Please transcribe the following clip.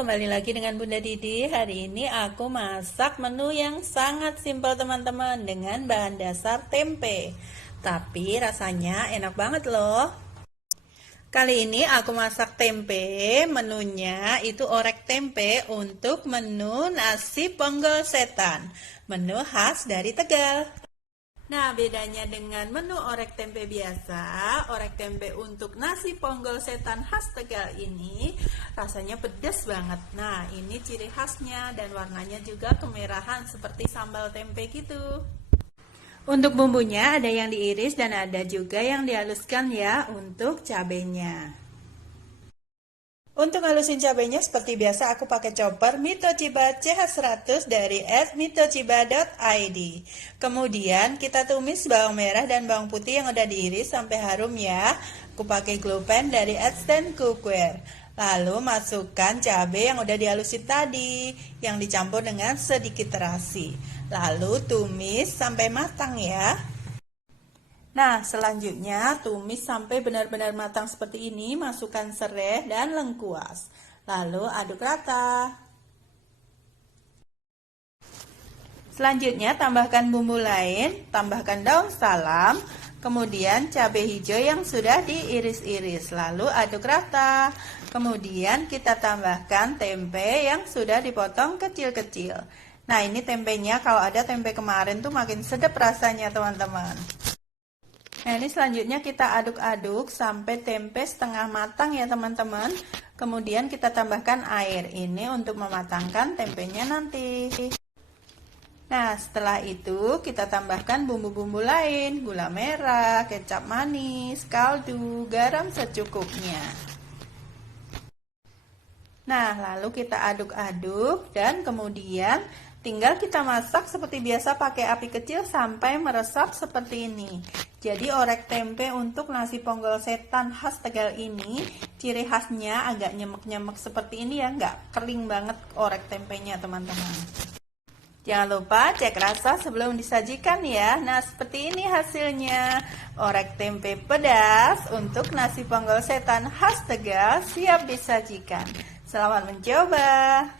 kembali lagi dengan Bunda Didi. Hari ini aku masak menu yang sangat simpel teman-teman, dengan bahan dasar tempe. Tapi rasanya enak banget loh. Kali ini aku masak tempe, menunya itu orek tempe untuk menu nasi ponggol setan, menu khas dari Tegal. Nah, bedanya dengan menu orek tempe biasa, orek tempe untuk nasi ponggol setan khas Tegal ini rasanya pedas banget. Nah, ini ciri khasnya dan warnanya juga kemerahan seperti sambal tempe gitu. Untuk bumbunya ada yang diiris dan ada juga yang dihaluskan ya untuk cabenya. Untuk halusin cabenya seperti biasa aku pakai chopper Mitochiba CH100 dari @mitochiba.id. Kemudian kita tumis bawang merah dan bawang putih yang udah diiris sampai harum ya. Aku pakai glue pen dari @stand cookware. Lalu masukkan cabai yang udah dihalusin tadi, yang dicampur dengan sedikit terasi. Lalu tumis sampai matang ya. Nah, selanjutnya tumis sampai benar-benar matang seperti ini, masukkan serai dan lengkuas. Lalu aduk rata. Selanjutnya tambahkan bumbu lain, tambahkan daun salam, kemudian cabai hijau yang sudah diiris-iris. Lalu aduk rata. Kemudian kita tambahkan tempe yang sudah dipotong kecil-kecil. Nah, ini tempenya kalau ada tempe kemarin tuh makin sedap rasanya teman-teman. Nah, ini selanjutnya kita aduk-aduk sampai tempe setengah matang ya teman-teman. Kemudian kita tambahkan air ini untuk mematangkan tempenya nanti. Nah, setelah itu kita tambahkan bumbu-bumbu lain, gula merah, kecap manis, kaldu, garam secukupnya. Nah, lalu kita aduk-aduk dan kemudian tinggal kita masak seperti biasa pakai api kecil sampai meresap seperti ini. Jadi orek tempe untuk nasi ponggol setan khas Tegal ini, ciri khasnya agak nyemek-nyemek seperti ini ya, nggak kering banget orek tempenya teman-teman. Jangan lupa cek rasa sebelum disajikan ya. nah, seperti ini hasilnya. Orek tempe pedas untuk nasi ponggol setan khas Tegal siap disajikan. Selamat mencoba.